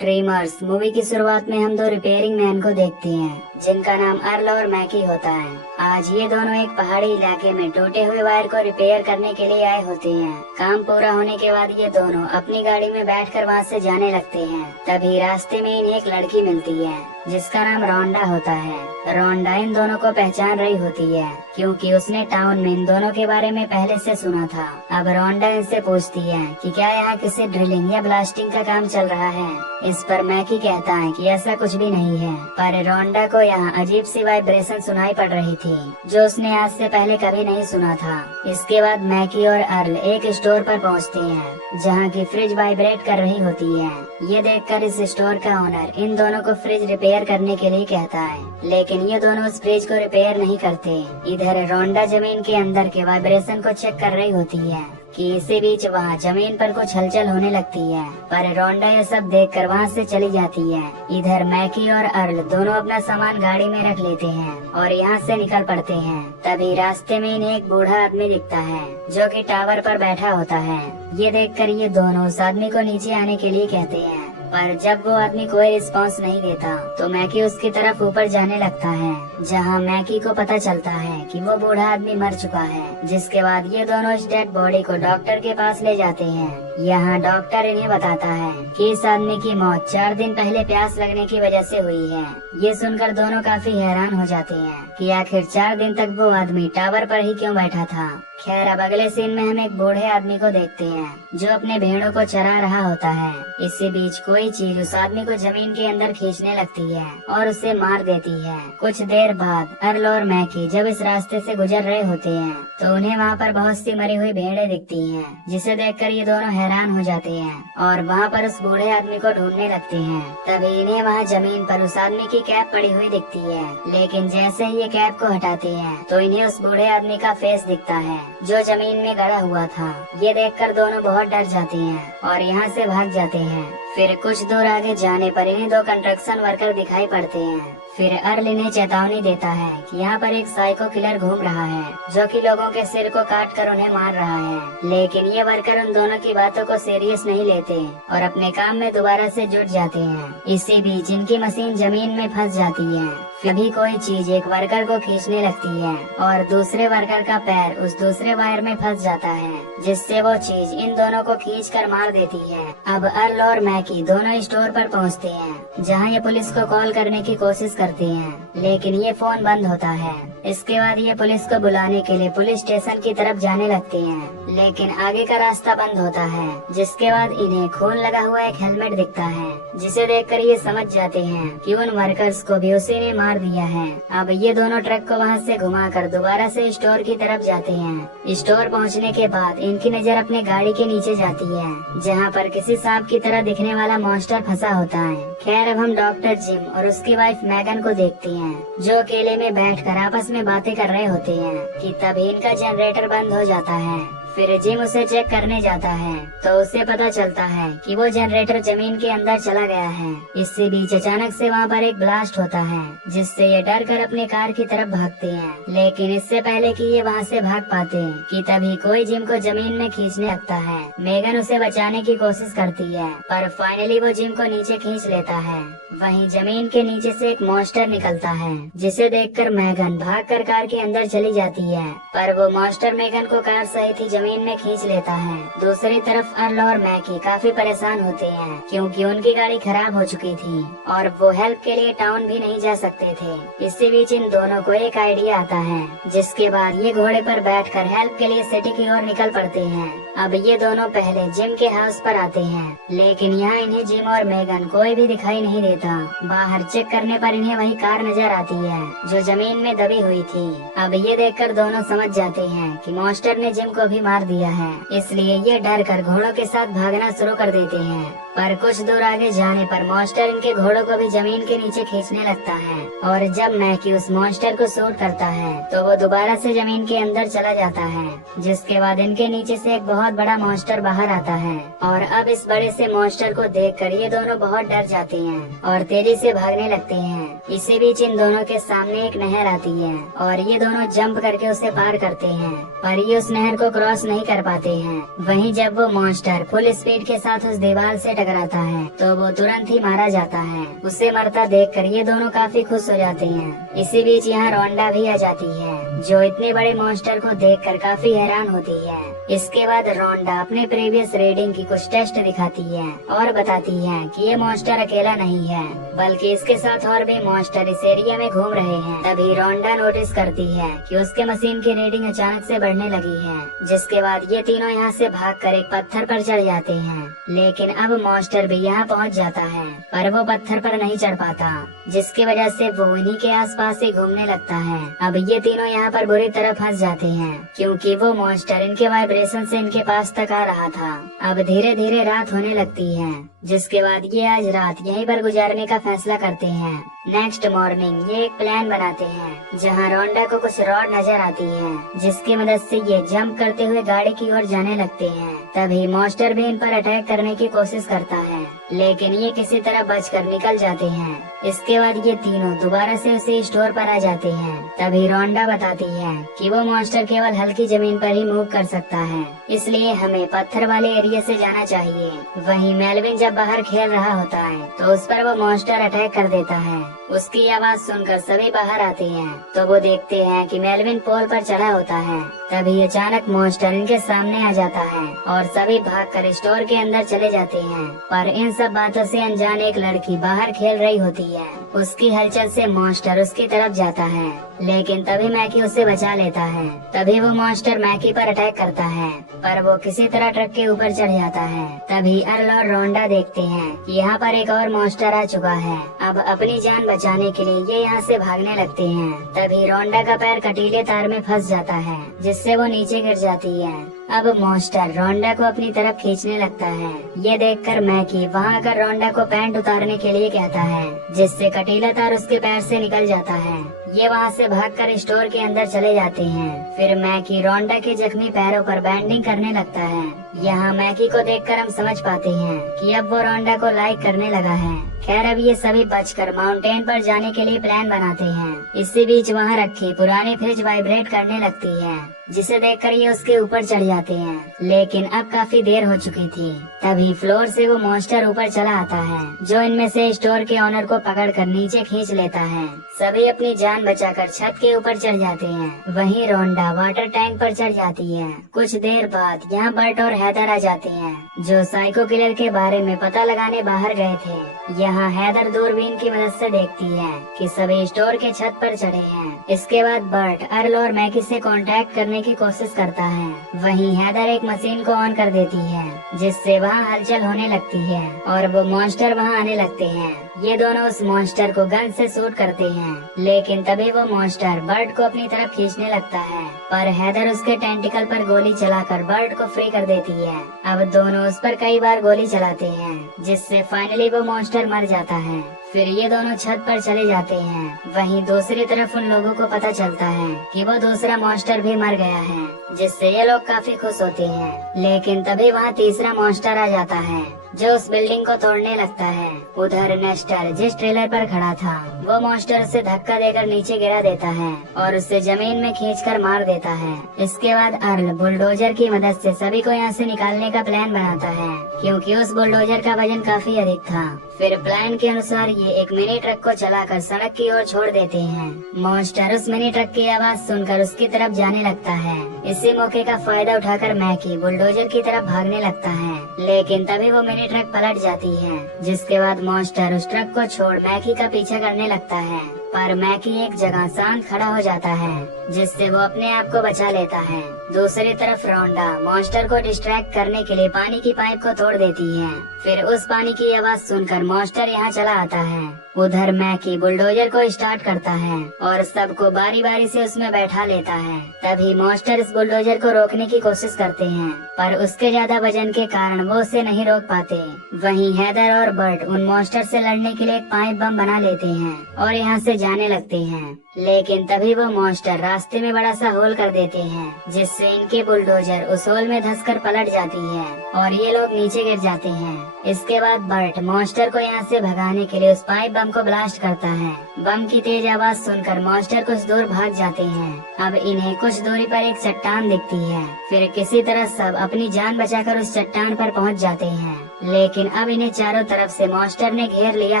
Tremors movie की शुरुआत में हम दो रिपेयरिंग मैन को देखते हैं जिनका नाम अर्ल और मैकी होता है। आज ये दोनों एक पहाड़ी इलाके में टूटे हुए वायर को रिपेयर करने के लिए आए होते हैं। काम पूरा होने के बाद ये दोनों अपनी गाड़ी में बैठकर वहाँ से जाने लगते हैं। तभी रास्ते में इन्हें एक लड़की मिलती है जिसका नाम रोंडा होता है। रोंडा इन दोनों को पहचान रही होती है क्योंकि उसने टाउन में इन दोनों के बारे में पहले से सुना था। अब रोंडा इनसे पूछती है कि क्या यहाँ किसी ड्रिलिंग या ब्लास्टिंग का काम चल रहा है। इस पर मैकी कहता है कि ऐसा कुछ भी नहीं है, पर रोंडा को यहाँ अजीब सी वाइब्रेशन सुनाई पड़ रही थी जो उसने आज से पहले कभी नहीं सुना था। इसके बाद मैकी और अर्ल एक स्टोर पर पहुँचते हैं जहाँ की फ्रिज वाइब्रेट कर रही होती है। ये देखकर इस स्टोर का ओनर इन दोनों को फ्रिज रिपेयर करने के लिए कहता है, लेकिन ये दोनों उस फ्रिज को रिपेयर नहीं करते। इधर रोंडा जमीन के अंदर के वाइब्रेशन को चेक कर रही होती है कि इसी बीच वहाँ जमीन पर कुछ हलचल होने लगती है, पर रोंडा ये सब देखकर वहाँ से चली जाती है। इधर मैकी और अर्ल दोनों अपना सामान गाड़ी में रख लेते हैं और यहाँ से निकल पड़ते हैं। तभी रास्ते में इन्हें एक बूढ़ा आदमी दिखता है जो कि टावर पर बैठा होता है। ये देखकर ये दोनों उस आदमी को नीचे आने के लिए कहते हैं, पर जब वो आदमी कोई रिस्पांस नहीं देता तो मैकी उसकी तरफ ऊपर जाने लगता है, जहां मैकी को पता चलता है कि वो बूढ़ा आदमी मर चुका है। जिसके बाद ये दोनों इस डेड बॉडी को डॉक्टर के पास ले जाते हैं। यहाँ डॉक्टर इन्हें बताता है कि इस आदमी की मौत 4 दिन पहले प्यास लगने की वजह से हुई है। ये सुनकर दोनों काफी हैरान हो जाते हैं कि आखिर 4 दिन तक वो आदमी टावर पर ही क्यों बैठा था। खैर, अब अगले सीन में हम एक बूढ़े आदमी को देखते हैं जो अपने भेड़ों को चरा रहा होता है। इसी बीच कोई चीज उस आदमी को जमीन के अंदर खींचने लगती है और उसे मार देती है। कुछ देर बाद अर्ल और मैकी जब इस रास्ते से गुजर रहे होते हैं तो उन्हें वहाँ पर बहुत सी मरी हुई भेड़ें दिखती हैं, जिसे देखकर ये दोनों हैरान हो जाते हैं और वहाँ पर उस बूढ़े आदमी को ढूंढने लगते हैं। तभी इन्हें वहाँ जमीन पर उस आदमी की कैप पड़ी हुई दिखती है, लेकिन जैसे ही ये कैप को हटाते हैं तो इन्हें उस बूढ़े आदमी का फेस दिखता है जो जमीन में गड़ा हुआ था। ये देखकर दोनों बहुत डर जाते हैं और यहाँ से भाग जाते हैं। फिर कुछ दूर आगे जाने पर इन्हें 2 कंस्ट्रक्शन वर्कर दिखाई पड़ते हैं। फिर अर्ल इन्हें चेतावनी देता है कि यहाँ पर एक साइको किलर घूम रहा है जो कि लोगों के सिर को काट कर उन्हें मार रहा है। लेकिन ये वर्कर उन दोनों की बातों को सीरियस नहीं लेते और अपने काम में दोबारा से जुट जाते हैं। इसी बीच इनकी मशीन जमीन में फंस जाती है। कभी कोई चीज एक वर्कर को खींचने लगती है और दूसरे वर्कर का पैर उस दूसरे वायर में फंस जाता है, जिससे वो चीज इन दोनों को खींचकर मार देती है। अब अर्ल और मैकी दोनों स्टोर पर पहुंचते हैं जहां ये पुलिस को कॉल करने की कोशिश करते हैं, लेकिन ये फोन बंद होता है। इसके बाद ये पुलिस को बुलाने के लिए पुलिस स्टेशन की तरफ जाने लगते हैं, लेकिन आगे का रास्ता बंद होता है। जिसके बाद इन्हें खून लगा हुआ एक हेलमेट दिखता है, जिसे देखकर ये समझ जाते हैं कि उन वर्कर्स को भी उसी ने मार दिया है। अब ये दोनों ट्रक को वहाँ से घुमाकर दोबारा से स्टोर की तरफ जाते हैं। स्टोर पहुँचने के बाद इनकी नजर अपने गाड़ी के नीचे जाती है जहाँ पर किसी सांप की तरह दिखने वाला मॉन्स्टर फंसा होता है। खैर, अब हम डॉक्टर जिम और उसकी वाइफ मैगन को देखते हैं जो अकेले में बैठकर आपस में बातें कर रहे होते हैं कि तभी इनका जनरेटर बंद हो जाता है। फिर जिम उसे चेक करने जाता है तो उसे पता चलता है कि वो जनरेटर जमीन के अंदर चला गया है। इसी बीच अचानक से वहाँ पर एक ब्लास्ट होता है, जिससे ये डर कर अपने कार की तरफ भागते हैं। लेकिन इससे पहले कि ये वहाँ से भाग पाते कि तभी कोई जिम को जमीन में खींचने लगता है। मैगन उसे बचाने की कोशिश करती है, पर फाइनली वो जिम को नीचे खींच लेता है। वहीं जमीन के नीचे से एक मॉन्स्टर निकलता है, जिसे देखकर मैगन भागकर कार के अंदर चली जाती है, पर वो मॉन्स्टर मैगन को कार सहित ही जमीन में खींच लेता है। दूसरी तरफ अर्ल और मैकी काफी परेशान होते हैं क्योंकि उनकी गाड़ी खराब हो चुकी थी और वो हेल्प के लिए टाउन भी नहीं जा सकते थे। इसी बीच इन दोनों को एक आइडिया आता है, जिसके बाद ये घोड़े पर बैठकर हेल्प के लिए सिटी की ओर निकल पड़ते हैं। अब ये दोनों पहले जिम के हाउस पर आते हैं, लेकिन यहाँ इन्हें जिम और मैगन कोई भी दिखाई नहीं देता। बाहर चेक करने पर इन्हें वही कार नजर आती है जो जमीन में दबी हुई थी। अब ये देखकर दोनों समझ जाते हैं कि मॉन्स्टर ने जिम को भी मार दिया है, इसलिए ये डर कर घोड़ों के साथ भागना शुरू कर देते हैं। पर कुछ दूर आगे जाने पर मॉन्स्टर इनके घोड़ों को भी जमीन के नीचे खींचने लगता है और जब मैकी उस मॉन्स्टर को शूट करता है तो वो दोबारा से जमीन के अंदर चला जाता है। जिसके बाद इनके नीचे से एक बहुत बड़ा मॉन्स्टर बाहर आता है और अब इस बड़े से मॉन्स्टर को देखकर ये दोनों बहुत डर जाते हैं और तेजी से भागने लगते हैं। इसी बीच इन दोनों के सामने एक नहर आती है और ये दोनों जंप करके उसे पार करते हैं, पर ये उस नहर को क्रॉस नहीं कर पाते हैं। वहीं जब वो मॉन्स्टर फुल स्पीड के साथ उस दीवार से टकराता है तो वो तुरंत ही मारा जाता है। उसे मरता देखकर ये दोनों काफी खुश हो जाते हैं। इसी बीच यहाँ रोंडा भी आ जाती है, जो इतने बड़े मॉन्स्टर को देखकर काफी हैरान होती है। इसके बाद रोंडा अपने प्रीवियस रीडिंग की कुछ टेस्ट दिखाती है और बताती है कि ये मॉन्स्टर अकेला नहीं है, बल्कि इसके साथ और भी मॉन्स्टर इस एरिया में घूम रहे हैं। तभी रोंडा नोटिस करती है कि उसके मशीन की रीडिंग अचानक से बढ़ने लगी है, जिसके बाद ये तीनों यहाँ से भागकर एक पत्थर पर चढ़ जाते हैं। लेकिन अब मॉन्स्टर भी यहाँ पहुँच जाता है, पर वो पत्थर पर नहीं चढ़ पाता, जिसकी वजह से वो इन्हीं के आसपास ही घूमने लगता है। अब ये तीनों यहाँ पर बुरी तरह फंस जाते हैं, क्योंकि वो मॉन्स्टर इनके वाइब्रेशन से इनके पास तक आ रहा था। अब धीरे धीरे रात होने लगती है, जिसके बाद ये आज रात यहीं पर गुजारने का फैसला करते हैं। नेक्स्ट मॉर्निंग ये एक प्लान बनाते हैं, जहाँ रोंडा को कुछ रॉड नजर आती है, जिसकी मदद से ये जंप करते हुए गाड़ी की ओर जाने लगते हैं। तभी मॉन्स्टर भी इन पर अटैक करने की कोशिश करता है, लेकिन ये किसी तरह बचकर निकल जाते हैं। इसके बाद ये तीनों दोबारा से उसी स्टोर पर आ जाते हैं। तभी रोंडा बताती है कि वो मॉन्स्टर केवल हल्की जमीन पर ही मूव कर सकता है, इसलिए हमें पत्थर वाले एरिया से जाना चाहिए। वहीं मेलविन जब बाहर खेल रहा होता है तो उस पर वो मॉन्स्टर अटैक कर देता है। उसकी आवाज सुनकर सभी बाहर आते हैं तो वो देखते हैं कि मेलविन पोल पर चढ़ा होता है। तभी अचानक मॉन्स्टर इनके सामने आ जाता है और सभी भागकर स्टोर के अंदर चले जाते हैं। पर इन सब बातों से अनजान एक लड़की बाहर खेल रही होती है। उसकी हलचल से मॉन्स्टर उसकी तरफ जाता है, लेकिन तभी मैकी उसे बचा लेता है। तभी वो मॉन्स्टर मैकी पर अटैक करता है, पर वो किसी तरह ट्रक के ऊपर चढ़ जाता है। तभी अर्ल और रोंडा देखते हैं कि यहाँ पर एक और मॉन्स्टर आ चुका है। अब अपनी जान बचाने के लिए ये यहाँ से भागने लगते हैं। तभी रोंडा का पैर कटीले तार में फंस जाता है, जिससे वो नीचे गिर जाती है। अब मॉन्स्टर रोंडा को अपनी तरफ खींचने लगता है। ये देखकर मैकी वहाँ आकर रोंडा को पैंट उतारने के लिए कहता है, जिससे कटीला तार उसके पैर से निकल जाता है। ये वहाँ से भागकर स्टोर के अंदर चले जाते हैं। फिर मैकी रोंडा के जख्मी पैरों पर बैंडिंग करने लगता है। यहाँ मैकी को देखकर हम समझ पाते हैं कि अब वो रोंडा को लाइक करने लगा है। खैर अब ये सभी बचकर माउंटेन पर जाने के लिए प्लान बनाते हैं। इसी बीच वहाँ रखी पुरानी फ्रिज वाइब्रेट करने लगती है, जिसे देखकर ये उसके ऊपर चढ़ जाते हैं। लेकिन अब काफी देर हो चुकी थी। तभी फ्लोर से वो मॉन्स्टर ऊपर चला आता है, जो इनमें से स्टोर के ओनर को पकड़कर नीचे खींच लेता है। सभी अपनी जान बचाकर छत के ऊपर चढ़ जाते हैं। वहीं रोंडा वाटर टैंक पर चढ़ जाती है। कुछ देर बाद यहाँ बर्ट और हैदर आ जाते हैं, जो साइको किलर के बारे में पता लगाने बाहर गए थे। यहाँ हैदर दूरबीन की मदद से देखती है कि सभी स्टोर के छत पर चढ़े हैं। इसके बाद बर्ट अर्ल और मैकी से कांटेक्ट करने की कोशिश करता है। वहीं हैदर एक मशीन को ऑन कर देती है, जिससे वहाँ हलचल होने लगती है और वो मॉन्स्टर वहाँ आने लगते हैं। ये दोनों उस मॉन्स्टर को गन से शूट करते हैं, लेकिन तभी वो मॉन्स्टर बर्ट को अपनी तरफ खींचने लगता है, पर हैदर उसके टेंटिकल पर गोली चलाकर बर्ट को फ्री कर देती है। अब दोनों उस पर कई बार गोली चलाते हैं, जिससे फाइनली वो मॉन्स्टर मर जाता है। फिर ये दोनों छत पर चले जाते हैं। वहीं दूसरी तरफ उन लोगों को पता चलता है कि वो दूसरा मॉन्स्टर भी मर गया है, जिससे ये लोग काफी खुश होते हैं। लेकिन तभी वहाँ तीसरा मॉन्स्टर आ जाता है, जो उस बिल्डिंग को तोड़ने लगता है। उधर नेस्टर जिस ट्रेलर पर खड़ा था, वो मॉन्स्टर उसे धक्का देकर नीचे गिरा देता है और उसे जमीन में खींचकर मार देता है। इसके बाद अर्ल बुलडोजर की मदद से सभी को यहाँ से निकालने का प्लान बनाता है, क्योंकि उस बुलडोजर का वजन काफी अधिक था। फिर प्लान के अनुसार ये एक मिनी ट्रक को चलाकर सड़क की ओर छोड़ देते हैं। मॉन्स्टर उस मिनी ट्रक की आवाज सुनकर उसकी तरफ जाने लगता है। इसी मौके का फायदा उठाकर मैकी बुलडोजर की तरफ भागने लगता है, लेकिन तभी वो मिनी ट्रक पलट जाती है, जिसके बाद मॉन्स्टर उस ट्रक को छोड़ मैकी का पीछा करने लगता है। पर मैकी एक जगह शांत खड़ा हो जाता है, जिससे वो अपने आप को बचा लेता है। दूसरी तरफ रोंडा मॉन्स्टर को डिस्ट्रैक्ट करने के लिए पानी की पाइप को तोड़ देती है। फिर उस पानी की आवाज सुनकर मॉन्स्टर यहाँ चला आता है। उधर मैकी बुलडोजर को स्टार्ट करता है और सबको बारी बारी से उसमें बैठा लेता है। तभी मॉन्स्टर इस बुलडोजर को रोकने की कोशिश करते हैं, पर उसके ज्यादा वजन के कारण वो उसे नहीं रोक पाते। वहीं हैदर और बर्ट उन मॉन्स्टर से लड़ने के लिए एक पाइप बम बना लेते हैं और यहाँ से जाने लगते हैं। लेकिन तभी वो मॉन्स्टर रास्ते में बड़ा सा होल कर देते हैं, जिससे इनके बुलडोजर उस होल में धंसकर पलट जाती है और ये लोग नीचे गिर जाते हैं। इसके बाद बर्ट मॉन्स्टर को यहाँ से भगाने के लिए उस पाइप बम को ब्लास्ट करता है। बम की तेज आवाज सुनकर मॉन्स्टर कुछ दूर भाग जाते हैं। अब इन्हें कुछ दूरी पर एक चट्टान दिखती है। फिर किसी तरह सब अपनी जान बचाकर उस चट्टान पर पहुँच जाते हैं, लेकिन अब इन्हें चारों तरफ से मॉन्स्टर ने घेर लिया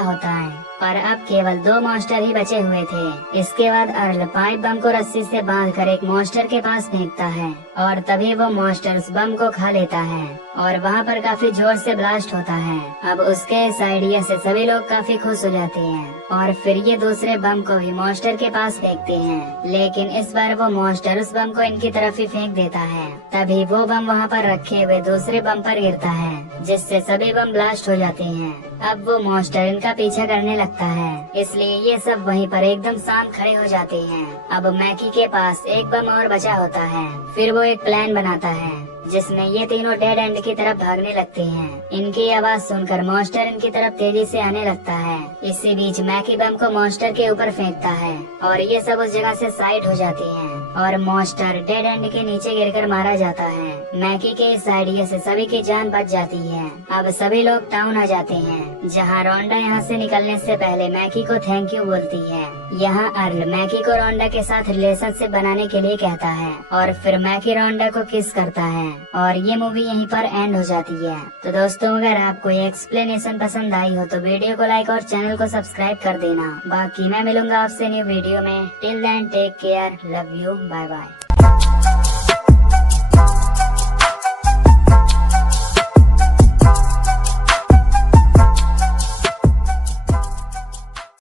होता है और अब केवल 2 मॉन्स्टर ही बचे हुए थे। इसके बाद अर्ल पाइप बम को रस्सी से बांधकर एक मॉन्स्टर के पास फेंकता है और तभी वो मॉन्स्टर उस बम को खा लेता है और वहाँ पर काफी जोर से ब्लास्ट होता है। अब उसके इस आइडिया से सभी लोग काफी खुश हो जाते हैं और फिर ये दूसरे बम को भी मॉन्स्टर के पास फेंकते हैं, लेकिन इस बार वो मॉन्स्टर उस बम को इनकी तरफ ही फेंक देता है। तभी वो बम वहाँ पर रखे हुए दूसरे बम पर गिरता है, जिससे सभी बम ब्लास्ट हो जाते हैं। अब वो मॉन्स्टर इनका पीछा करने लगता है, इसलिए ये सब वहीं पर एकदम शांत खड़े हो जाते हैं। अब मैकी के पास एक बम और बचा होता है। फिर वो एक प्लान बनाता है जिसमें ये तीनों डेड एंड की तरफ भागने लगते हैं। इनकी आवाज सुनकर मॉन्स्टर इनकी तरफ तेजी से आने लगता है। इसी बीच मैकी बम को मॉन्स्टर के ऊपर फेंकता है और ये सब उस जगह से साइड हो जाती हैं और मॉन्स्टर डेड एंड के नीचे गिरकर मारा जाता है। मैकी के इस आइडिया से सभी की जान बच जाती है। अब सभी लोग टाउन आ जाते हैं, जहाँ रोंडा यहाँ से निकलने से पहले मैकी को थैंक यू बोलती है। यहाँ अर्ल मैकी को रोंडा के साथ रिलेशनशिप बनाने के लिए कहता है और फिर मैकी रोंडा को किस करता है और ये मूवी यहीं पर एंड हो जाती है। तो दोस्तों, अगर आपको ये एक्सप्लेनेशन पसंद आई हो तो वीडियो को लाइक और चैनल को सब्सक्राइब कर देना। बाकी मैं मिलूंगा आपसे न्यू वीडियो में। Till then take care, love you, bye bye.